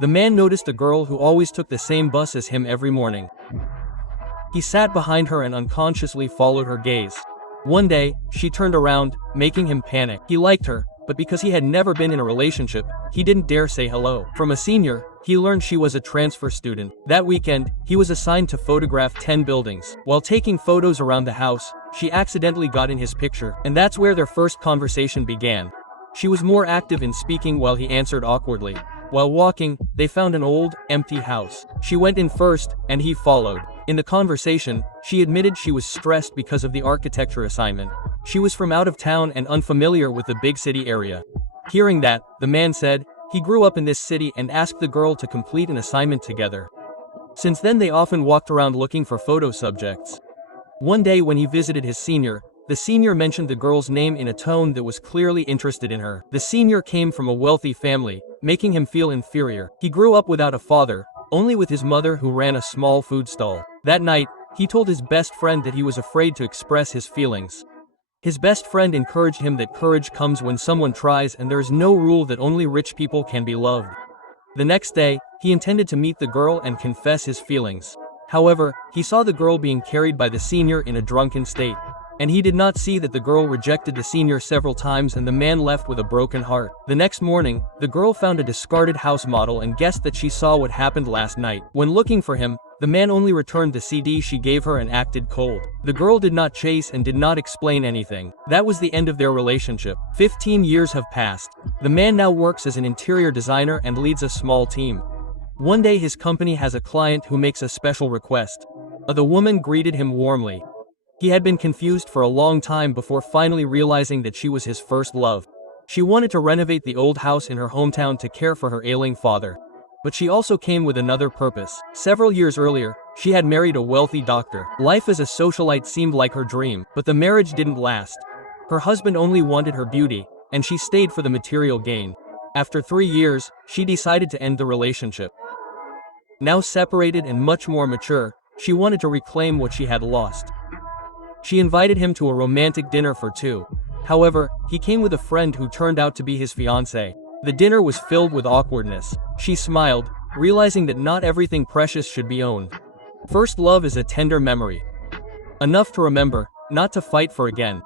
The man noticed a girl who always took the same bus as him every morning. He sat behind her and unconsciously followed her gaze. One day, she turned around, making him panic. He liked her, but because he had never been in a relationship, he didn't dare say hello. From a senior, he learned she was a transfer student. That weekend, he was assigned to photograph 10 buildings. While taking photos around the house, she accidentally got in his picture, and that's where their first conversation began. She was more active in speaking while he answered awkwardly. While walking, they found an old, empty house. She went in first, and he followed. In the conversation, she admitted she was stressed because of the architecture assignment. She was from out of town and unfamiliar with the big city area. Hearing that, the man said, he grew up in this city and asked the girl to complete an assignment together. Since then they often walked around looking for photo subjects. One day when he visited his senior, the senior mentioned the girl's name in a tone that was clearly interested in her. The senior came from a wealthy family, making him feel inferior. He grew up without a father, only with his mother who ran a small food stall. That night, he told his best friend that he was afraid to express his feelings. His best friend encouraged him that courage comes when someone tries and there is no rule that only rich people can be loved. The next day, he intended to meet the girl and confess his feelings. However, he saw the girl being carried by the senior in a drunken state. And he did not see that the girl rejected the senior several times and the man left with a broken heart. The next morning, the girl found a discarded house model and guessed that she saw what happened last night. When looking for him, the man only returned the CD she gave her and acted cold. The girl did not chase and did not explain anything. That was the end of their relationship. 15 years have passed. The man now works as an interior designer and leads a small team. One day his company has a client who makes a special request. The woman greeted him warmly. He had been confused for a long time before finally realizing that she was his first love. She wanted to renovate the old house in her hometown to care for her ailing father. But she also came with another purpose. Several years earlier, she had married a wealthy doctor. Life as a socialite seemed like her dream, but the marriage didn't last. Her husband only wanted her beauty, and she stayed for the material gain. After 3 years, she decided to end the relationship. Now separated and much more mature, she wanted to reclaim what she had lost. She invited him to a romantic dinner for two. However, he came with a friend who turned out to be his fiancée. The dinner was filled with awkwardness. She smiled, realizing that not everything precious should be owned. First love is a tender memory. Enough to remember, not to fight for again.